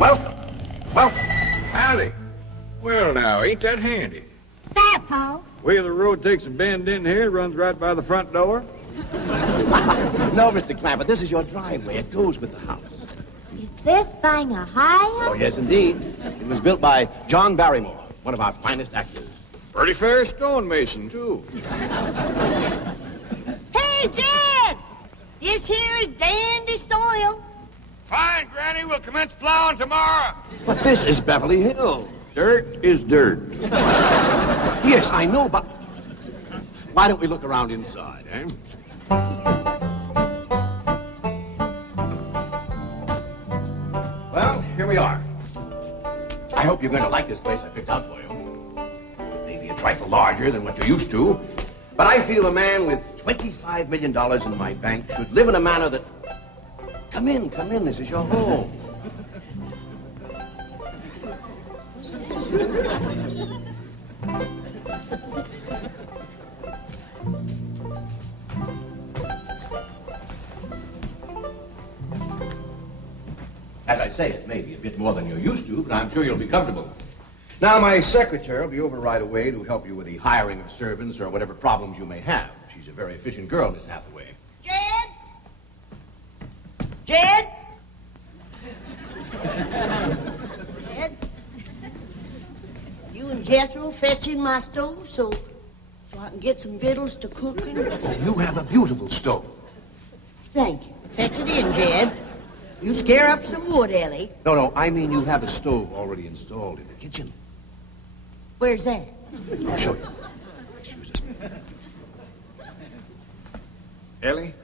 Welcome. Welcome. Howdy. Well, now, ain't that handy? That, Pa? Way the road takes a bend in here, runs right by the front door. No, Mr. Clampett, this is your driveway. It goes with the house. Is this thing a highway? Oh, yes, indeed. It was built by John Barrymore, one of our finest actors. Pretty fair stonemason, too. Hey, Jed! This here is dandy soil. Fine, Granny. We'll commence plowing tomorrow. But this is Beverly Hills. Dirt is dirt. Yes, I know, but why don't we look around inside, eh? Well, here we are. I hope you're going to like this place I picked out for you. It may be a trifle larger than what you're used to, but I feel a man with $25 million in my bank should live in a manner that... Come in, this is your home. As I say, it may be a bit more than you're used to, but I'm sure you'll be comfortable. Now, my secretary will be over right away to help you with the hiring of servants or whatever problems you may have. She's a very efficient girl, Miss Hathaway. Jed? Jed? Jed? You and Jethro fetching my stove so I can get some victuals to cooking? Oh, you have a beautiful stove. Thank you. Fetch it in, Jed. You scare up some wood, Elly. No, I mean you have a stove already installed in the kitchen. Where's that? I'll show you. Excuse us. Ellie,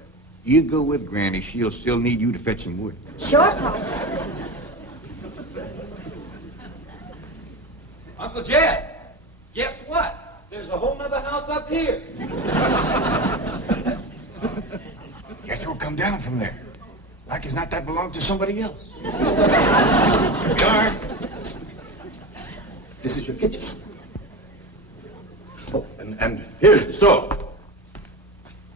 you go with Granny. She'll still need you to fetch some wood. Sure, Pa. Uncle Jed, guess what? There's a whole nother house up here. Jethro, come down from there. Like as not, that belonged to somebody else. Here we are. This is your kitchen. Oh, and here's the stove.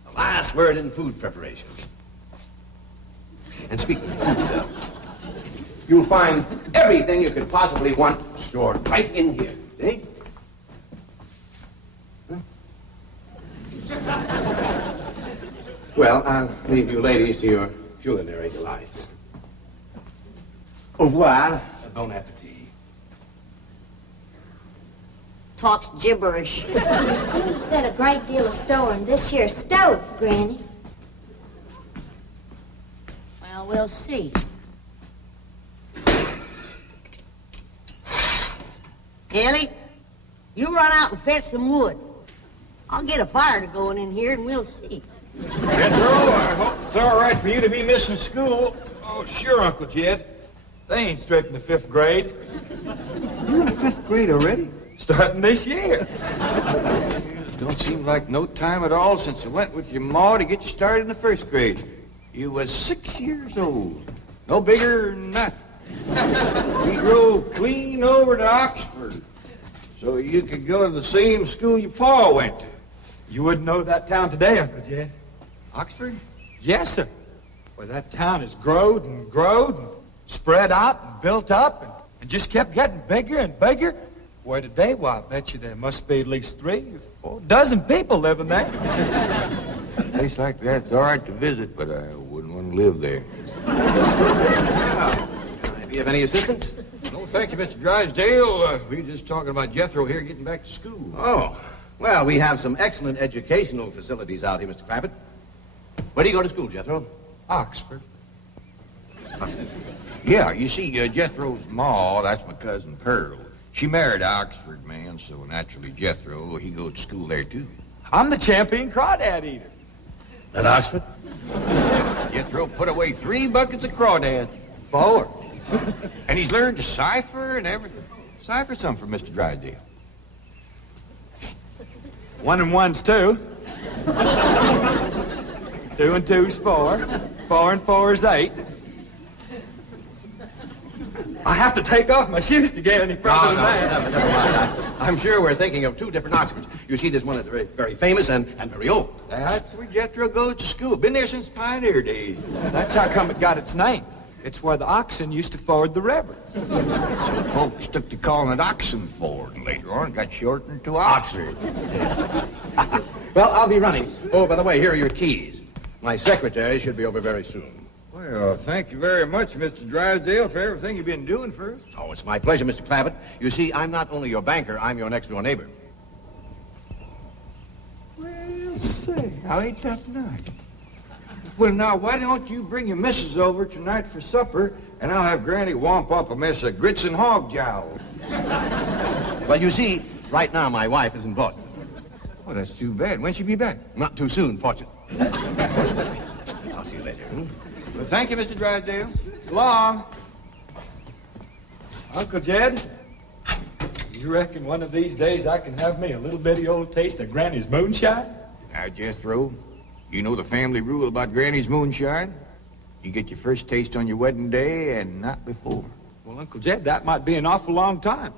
The last word in food preparation. And speaking of food, you'll find everything you could possibly want stored right in here. See? Huh? Well, I'll leave you ladies to your culinary delights. Au revoir. Bon appetit. Talks gibberish. You set a great deal of store in this here stove, Granny. Well, we'll see. Elly, you run out and fetch some wood. I'll get a fire to going in here and we'll see. Jethro, I hope it's all right for you to be missing school. Oh, sure, Uncle Jed. They ain't straight in the 5th grade. You're in the 5th grade already? Starting this year. Don't seem like no time at all since I went with your ma to get you started in the 1st grade. You was 6 years old. No bigger than that. We drove clean over to Oxford so you could go to the same school your pa went to. You wouldn't know that town today, Uncle Jed. Oxford? Yes, sir. Well, that town has growed and spread out and built up and just kept getting bigger and bigger. Where today, why, I bet you there must be at least 3 or 4 dozen people living there. A place like that's all right to visit, but I wouldn't want to live there. Do you have any assistance? No, thank you, Mr. Drysdale. We were just talking about Jethro here getting back to school. Oh, well, we have some excellent educational facilities out here, Mr. Clampett. Where do you go to school, Jethro? Oxford. Oxford. Yeah, you see, Jethro's ma, that's my cousin Pearl. She married an Oxford man, so naturally Jethro, he goes to school there, too. I'm the champion crawdad eater. At Oxford? Jethro put away 3 buckets of crawdads. 4. And he's learned to cipher and everything. Cipher some for Mr. Drysdale. 1 and 1's 2. 2 and 2's 4. 4 and 4's 8. I have to take off my shoes to get any further than that. Never mind. I'm sure we're thinking of 2 different Oxfords. You see, there's one that's very, very famous and very old. That's where Jethro goes to school. Been there since pioneer days. That's how come it got its name. It's where the oxen used to ford the river. So folks took to calling it Oxen Ford, and later on got shortened to Oxford. Yes, I see. Well, I'll be running. Oh, by the way, here are your keys. My secretary should be over very soon. Well, thank you very much, Mr. Drysdale, for everything you've been doing for us. Oh, it's my pleasure, Mr. Clampett. You see, I'm not only your banker, I'm your next-door neighbor. Well, say, now ain't that nice? Well, now, why don't you bring your missus over tonight for supper, and I'll have Granny womp up a mess of grits and hog jowls. Well, you see, right now my wife is in Boston. Well, that's too bad. When'll she be back? Not too soon, fortunately. I'll see you later. Well, thank you, Mr. Drysdale. So long. Uncle Jed, you reckon one of these days I can have me a little bitty old taste of Granny's moonshine? Now, Jethro, you know the family rule about Granny's moonshine? You get your first taste on your wedding day and not before. Well, Uncle Jed, that might be an awful long time.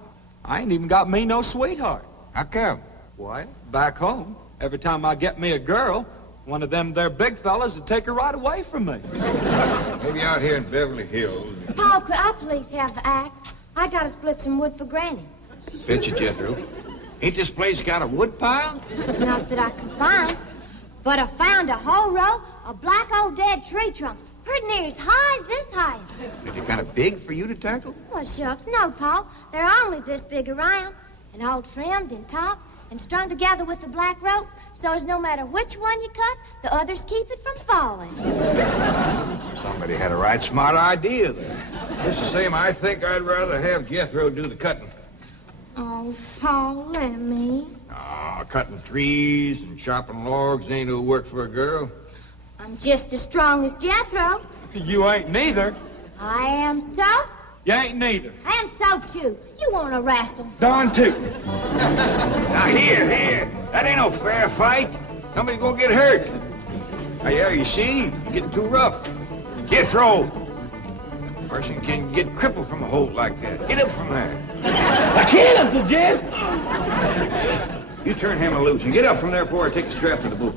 I ain't even got me no sweetheart. How come? Why, back home, every time I get me a girl, one of them there big fellas would take her right away from me. Maybe out here in Beverly Hills. Paul, could I please have the axe? I gotta split some wood for Granny. Fetch it, Jethro. Ain't this place got a wood pile? Not that I can find, but I found a whole row of black old dead tree trunks, pretty near as high as this height. Are they kind of big for you to tackle? Well, shucks, no, Paul. They're only this big around, and all trimmed and topped and strung together with the black rope, so as no matter which one you cut, the others keep it from falling. Somebody had a right smart idea there. Just the same, I think I'd rather have Jethro do the cutting. Oh, Paul, let me. Cutting trees and chopping logs ain't no work for a girl. I'm just as strong as Jethro. You ain't neither. I am so. You ain't neither. I am so, too. You want to wrestle? Darn tootin'. Now, here. That ain't no fair fight. Somebody's gonna get hurt. Now, yeah, you see? You're getting too rough. Jethro. A person can get crippled from a hold like that. Get up from there. I can't, Uncle Jed. You turn him loose and get up from there before I take the strap to the boot.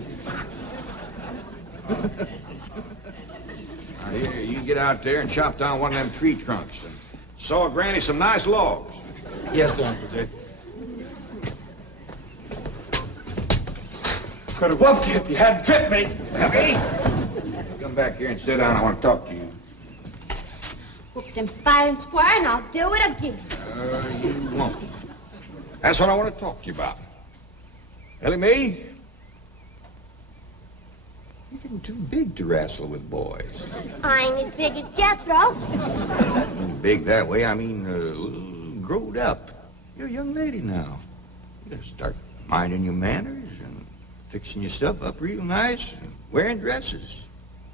Now, here, you get out there and chop down one of them tree trunks and saw Granny some nice logs. Yes, sir, Uncle Jed. Could have whooped you if you hadn't tripped me. Heavy? Come back here and sit down. I want to talk to you. Whooped him fair and square, and I'll do it again. You won't. That's what I want to talk to you about. Elly Mae, you're getting too big to wrestle with boys. I ain't as big as Jethro. I mean big that way. I mean, growed up. You're a young lady now. You gotta start minding your manners and fixing your stuff up real nice and wearing dresses.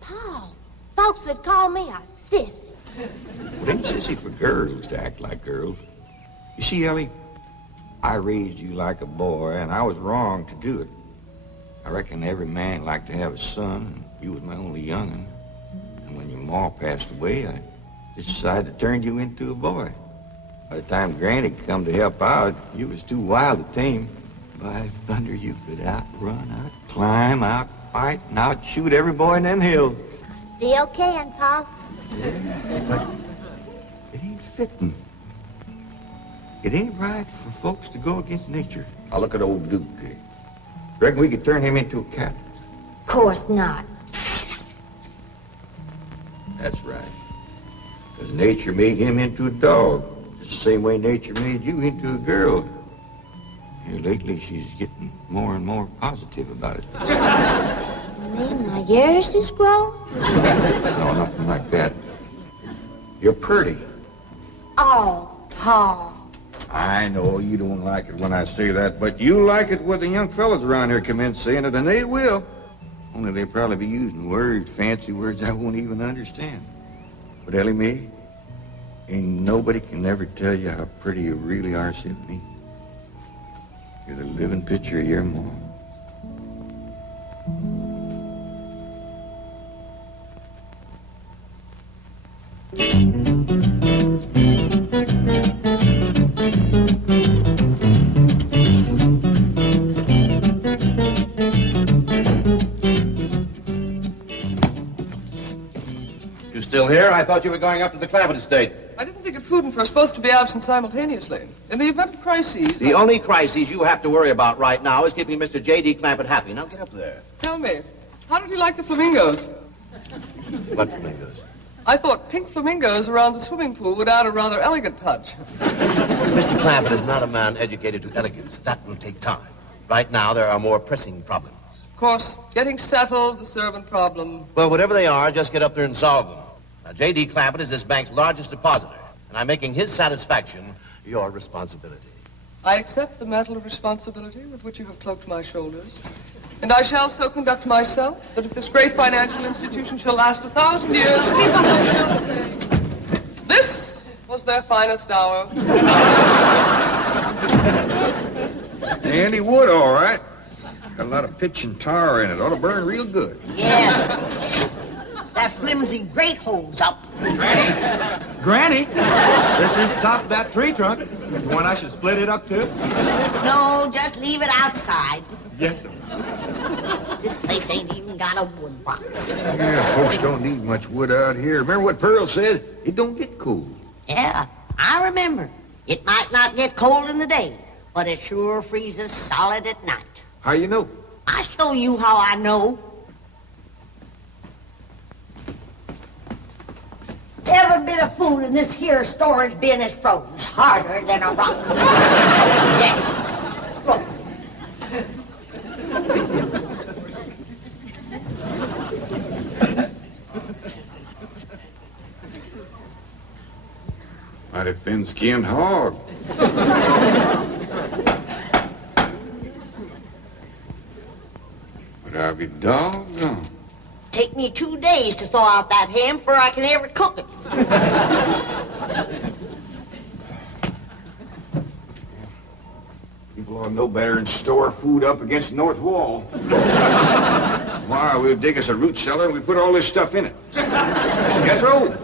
Paul, folks would call me a sissy. It ain't sissy for girls to act like girls. You see, Elly, I raised you like a boy, and I was wrong to do it. I reckon every man liked to have a son, and you was my only young'un. And when your ma passed away, I just decided to turn you into a boy. By the time Granny come to help out, you was too wild to tame. By thunder, you could outrun, out-climb, out-fight, and out-shoot every boy in them hills. I still can, Paul. Yeah, but it ain't fitting. It ain't right for folks to go against nature. Now look at old Duke. Reckon we could turn him into a cat? Of course not. That's right. Because nature made him into a dog. Just the same way nature made you into a girl. Here lately, she's getting more and more positive about it. You mean my years is grown? No, nothing like that. You're pretty. Oh, Paul. I know you don't like it when I say that, but you like it when the young fellas around here come in saying it, and they will. Only they'll probably be using words, fancy words I won't even understand. But Elly Mae, ain't nobody can ever tell you how pretty you really are, Symphony. You're the living picture of your mom. You still here? here? I thought you were going up to the Clampett estate. I didn't think it prudent for us both to be absent simultaneously. In the event of crises... The only crises you have to worry about right now is keeping Mr. J.D. Clampett happy. Now get up there. Tell me, how did you like the flamingos? What flamingos? I thought pink flamingos around the swimming pool would add a rather elegant touch. Mr. Clampett is not a man educated to elegance. That will take time. Right now, there are more pressing problems. Of course, getting settled, the servant problem. Well, whatever they are, just get up there and solve them. Now, J.D. Clampett is this bank's largest depositor, and I'm making his satisfaction your responsibility. I accept the mantle of responsibility with which you have cloaked my shoulders. And I shall so conduct myself that if this great financial institution shall last 1,000 years, people will still say, this was their finest hour. Handy wood, all right. Got a lot of pitch and tar in it. Ought to burn real good. Yeah. That flimsy grate holds up. Granny, this is top of that tree trunk. You want I should split it up too? No, just leave it outside. Yes, sir. This place ain't even got a wood box. Yeah, folks don't need much wood out here. Remember what Pearl said? It don't get cold. Yeah, I remember. It might not get cold in the day, but it sure freezes solid at night. How you know? I'll show you how I know. Every bit of food in this here storage bin is froze harder than a rock. Yes. Look. Mighty thin-skinned hog. But I'll be doggone. Take me 2 days to thaw out that ham before I can ever cook it. People ought to know better than store food up against the north wall. Why, we'll dig us a root cellar and we put all this stuff in it. Jethro,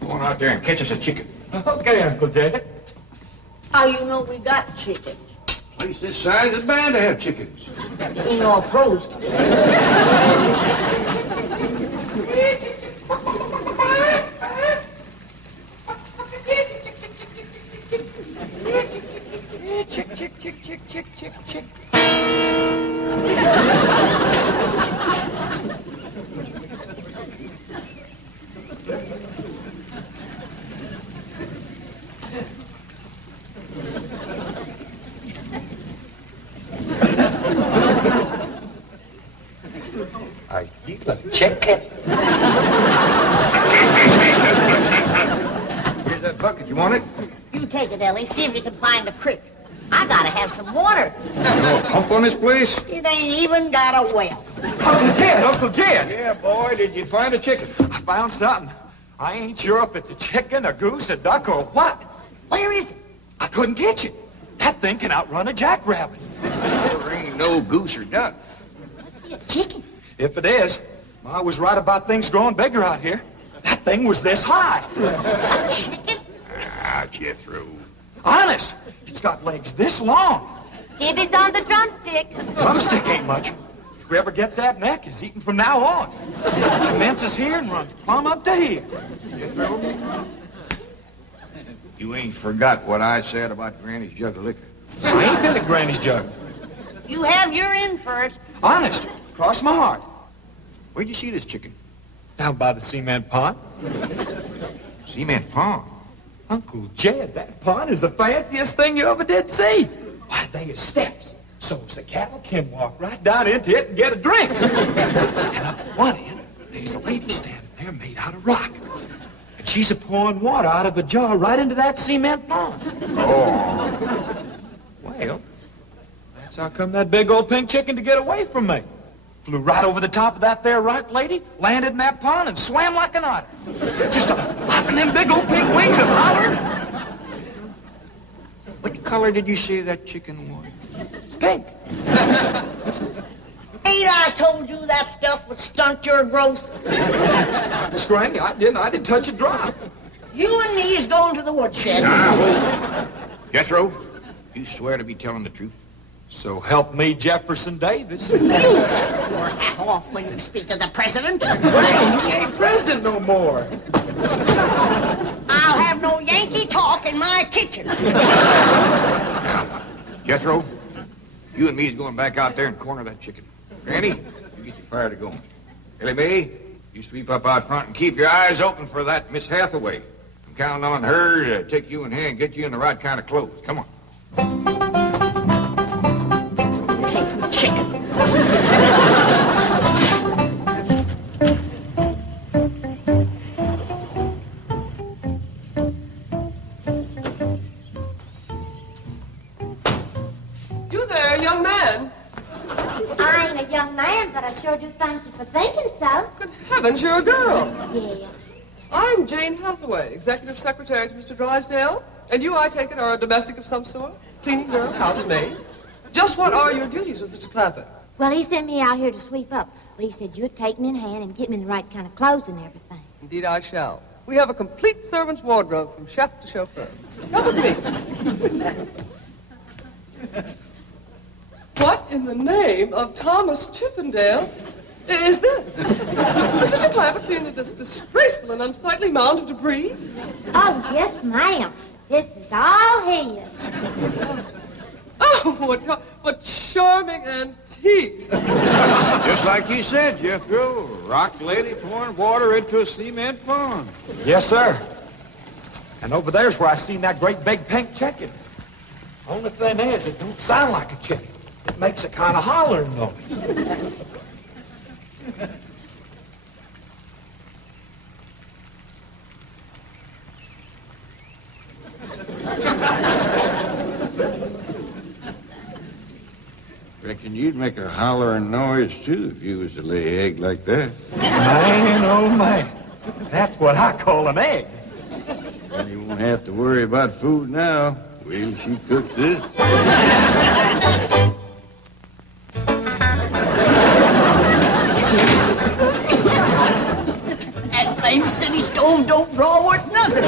go on out there and catch us a chicken. Okay, Uncle Jed. How you know we got chickens? Place this size is bound to have chickens. Ain't all frozen. Chick, chick, chick, chick, chick, chick, chick. I eat a chicken. Here's that bucket. You want it? You take it, Ellie. See if you can find a creek. I gotta have some water. You know a pump on this place? It ain't even got a well. Uncle Jed, Uncle Jed. Yeah, boy. Did you find a chicken? I found something. I ain't sure if it's a chicken, a goose, a duck, or what. Where is it? I couldn't catch it. That thing can outrun a jackrabbit. There ain't no goose or duck. Must be a chicken. If it is, I was right about things growing bigger out here. That thing was this high. A chicken? Ah, Jethro. Honest, it's got legs this long. Gibby's on the drumstick. Drumstick ain't much. Whoever gets that neck is eating from now on. Commences here and runs plumb up to here. Jethro, you ain't forgot what I said about Granny's jug of liquor. I ain't been at Granny's jug. You have your in for it. Honest, cross my heart. Where'd you see this chicken? Down by the cement pond. Cement pond. Uncle Jed, that pond is the fanciest thing you ever did see. Why, they are steps. So's the cattle can walk right down into it and get a drink. And up at one end, there's a lady standing there made out of rock. And she's a pouring water out of a jar right into that cement pond. Oh. Well, that's how come that big old pink chicken to get away from me. Flew right over the top of that there rock lady, landed in that pond, and swam like an otter. Just flapping them big old pink wings and hollered. What color did you say that chicken was? It's pink. Ain't I told you that stuff would stunt your growth? Miss Granny, I didn't touch a drop. You and me is going to the woodshed. Now, Jethro, you swear to be telling the truth? So help me, Jefferson Davis. You take your hat off when you speak of the president. Granny, he ain't president no more. I'll have no Yankee talk in my kitchen. Now, Jethro, you and me is going back out there and corner that chicken. Granny, you get your fire to going. Ellie Mae, you sweep up out front and keep your eyes open for that Miss Hathaway. I'm counting on her to take you in hand and get you in the right kind of clothes. Come on. Hey, chicken. You there, young man. I ain't a young man, but I sure do thank you for thinking so. Good heavens, you're a girl. Yeah. I'm Jane Hathaway, executive secretary to Mr. Drysdale. And you, I take it, are a domestic of some sort? Cleaning girl, housemaid? Just what are your duties with Mr. Clampett? Well, he sent me out here to sweep up, but he said you'd take me in hand and get me the right kind of clothes and everything. Indeed, I shall. We have a complete servant's wardrobe from chef to chauffeur. Come with me. What in the name of Thomas Chippendale is this? Has Mr. Clampett seen this disgraceful and unsightly mound of debris? Oh, yes, ma'am. This is all his. Oh, what charming antiques. Just like you said, Jethro. Rock lady pouring water into a cement pond. Yes, sir. And over there's where I seen that great big pink chicken. Only thing is, it don't sound like a chicken. It makes a kind of hollering noise. Reckon you'd make a hollering noise, too, if you was to lay an egg like that. Man, oh, man. That's what I call an egg. And you won't have to worry about food now. Wait till she cooks this. That blame city stove don't draw worth nothing.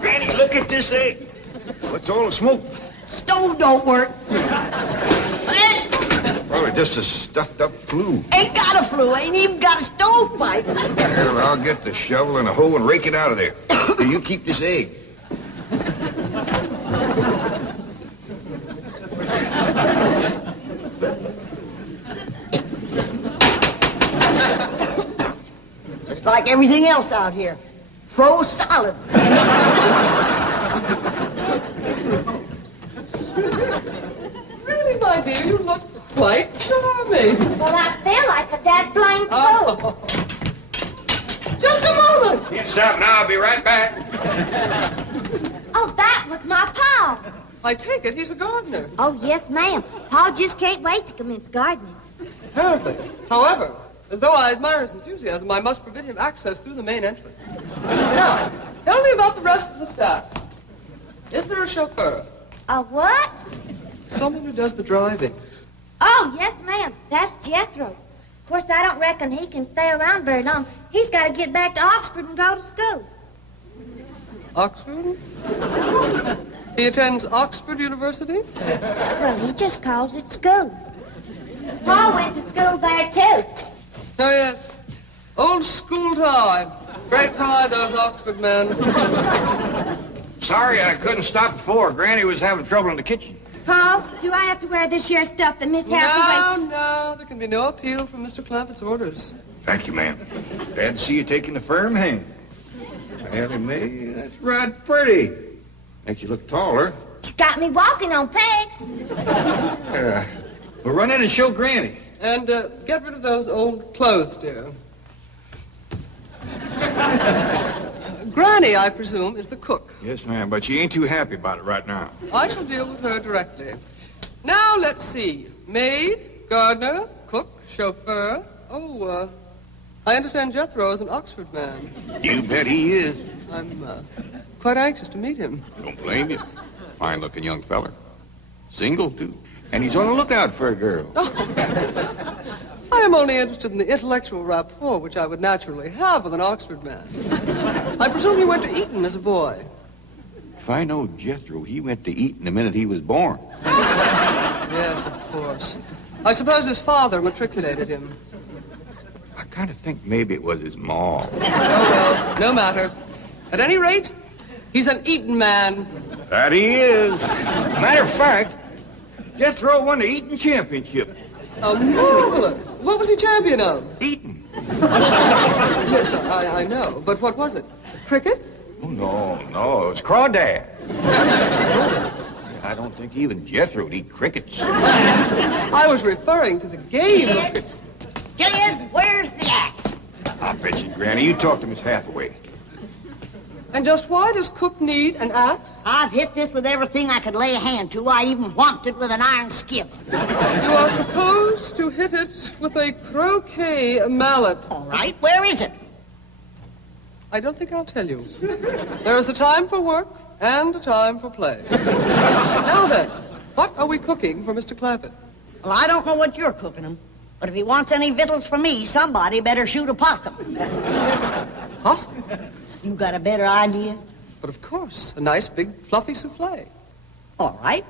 Granny, look at this egg. What's all the smoke? Stove don't work. Probably just a stuffed-up flue. Ain't got a flue, ain't even got a stovepipe. Well, I'll get the shovel and a hoe and rake it out of there. Here, you keep this egg. Just like everything else out here. Froze solid. Really, my dear, you look quite charming. Well, I feel like a dead blame fool. Oh. Just a moment. Get something, I'll be right back. Oh, that was my Pa. I take it he's a gardener. Oh, yes, ma'am. Pa just can't wait to commence gardening. Apparently. However, as though I admire his enthusiasm, I must forbid him access through the main entrance. Now, tell me about the rest of the staff. Is there a chauffeur? A what? Someone who does the driving. Oh, yes, ma'am. That's Jethro. Of course, I don't reckon he can stay around very long. He's got to get back to Oxford and go to school. Oxford? He attends Oxford University? Well, he just calls it school. Pa went to school there, too. Oh, yes. Old school time. Great pride, those Oxford men. Sorry I couldn't stop before. Granny was having trouble in the kitchen. Pa, do I have to wear this here stuff that Miss Hathaway... No, there can be no appeal from Mr. Clampett's orders. Thank you, ma'am. Glad to see you taking a firm hand. Elly Mae, that's right pretty. Makes you look taller. She's got me walking on pegs. We'll run in and show Granny. And get rid of those old clothes, dear. Granny, I presume, is the cook. Yes, ma'am, but she ain't too happy about it right now. I shall deal with her directly. Now, let's see. Maid, gardener, cook, chauffeur. Oh, I understand Jethro is an Oxford man. You bet he is. I'm quite anxious to meet him. Don't blame you. Fine-looking young feller. Single, too. And he's on the lookout for a girl. I am only interested in the intellectual rapport which I would naturally have with an Oxford man. I presume you went to Eton as a boy. If I know Jethro, he went to Eton the minute he was born. Yes, of course. I suppose his father matriculated him. I kind of think maybe it was his ma. Oh, well, no matter. At any rate, he's an eating man. That he is. Matter of fact, Jethro won the eating championship. Oh, marvelous. What was he champion of? Eating. Yes, I know. But what was it? Cricket? Oh, no, it was crawdad. I don't think even Jethro would eat crickets. I was referring to the game. Jed, where's the axe? I bet you, Granny, you talk to Miss Hathaway. And just why does Cook need an axe? I've hit this with everything I could lay a hand to. I even whomped it with an iron skillet. You are supposed to hit it with a croquet mallet. All right, where is it? I don't think I'll tell you. There is a time for work and a time for play. Now then, what are we cooking for Mr. Clampett? Well, I don't know what you're cooking him, but if he wants any victuals from me, somebody better shoot a possum. Possum? You got a better idea? But of course, a nice big fluffy souffle. All right.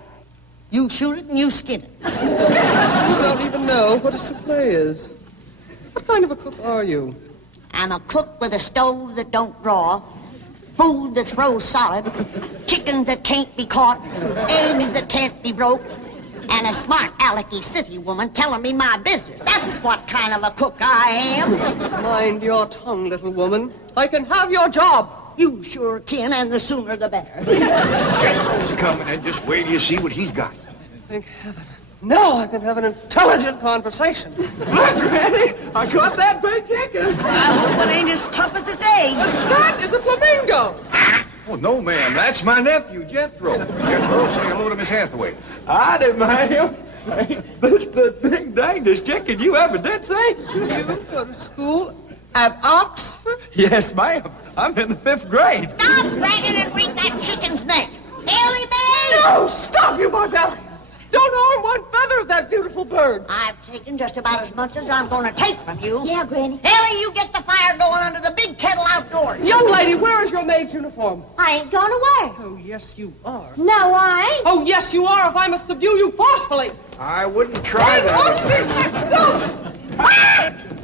You shoot it and you skin it. You don't even know what a souffle is. What kind of a cook are you? I'm a cook with a stove that don't draw, food that's froze solid, chickens that can't be caught, eggs that can't be broke, and a smart alecky city woman telling me my business. That's what kind of a cook I am. Mind your tongue, little woman. I can have your job. You sure can, and the sooner the better. Jethro's coming, and just wait till you see what he's got. Thank heaven. Now I can have an intelligent conversation. Look, Granny, I caught that big chicken. I hope it ain't as tough as its egg. That is a flamingo. Oh, no, ma'am. That's my nephew, Jethro. Jethro, say hello to Miss Hathaway. I didn't mind him. That's the ding dangest chicken you ever did see. You go to school at Oxford? Yes, ma'am. I'm in the 5th grade. Stop dragging and wring that chicken's neck. Elly, babe! No, stop, you barbarians. Don't harm one feather of that beautiful bird. I've taken just about as much as I'm going to take from you. Yeah, Granny. Elly, you get the fire going under the big kettle outdoors. Young lady, where is your maid's uniform? I ain't going away. Oh, yes, you are. No, I ain't. Oh, yes, you are, if I must subdue you forcefully. I wouldn't try Hang that. on me, let go!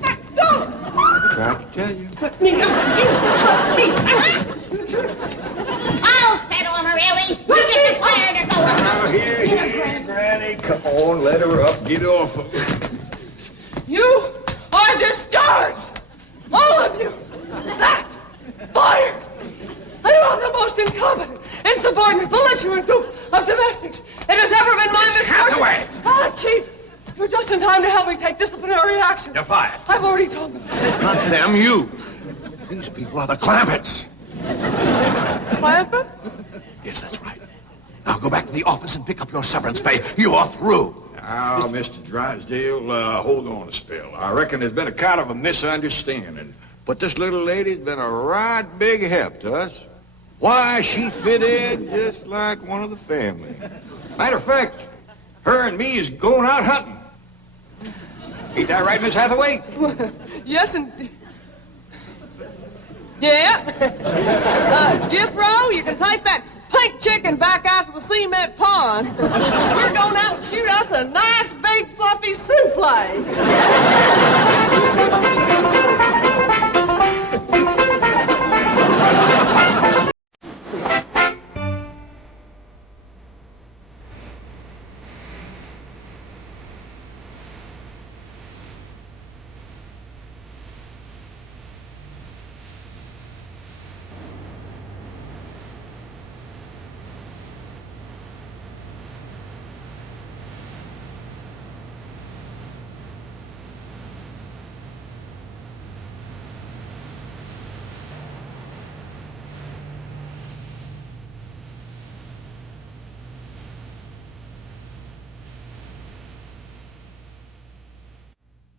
Let go! I tried to tell you. Let me go. You trust me. I'll set on her, Elly. You get the fire to go. Now, here, Granny. Come on, let her up. Get off of her. You are discharged! All of you! Sacked! Fired! You are the most incompetent, insubordinate, belligerent group of domestics it has ever been my misfortune. Hathaway! Ah, Chief, you're just in time to help me take disciplinary action. You're fired. I've already told them. Not them, you. These people are the Clampetts. Clampett? Yes, that's right. Now go back to the office and pick up your severance pay. You are through. Now, Mr. Drysdale, hold on a spell. I reckon there's been a kind of a misunderstanding. But this little lady's been a right big help to us. Why, she fit in just like one of the family. Matter of fact, her and me is going out hunting. Ain't that right, Miss Hathaway? Yes, indeed. Yeah. Jethro, you can take that pink chicken back out to the cement pond. We're going out and shoot us a nice, big, fluffy souffle.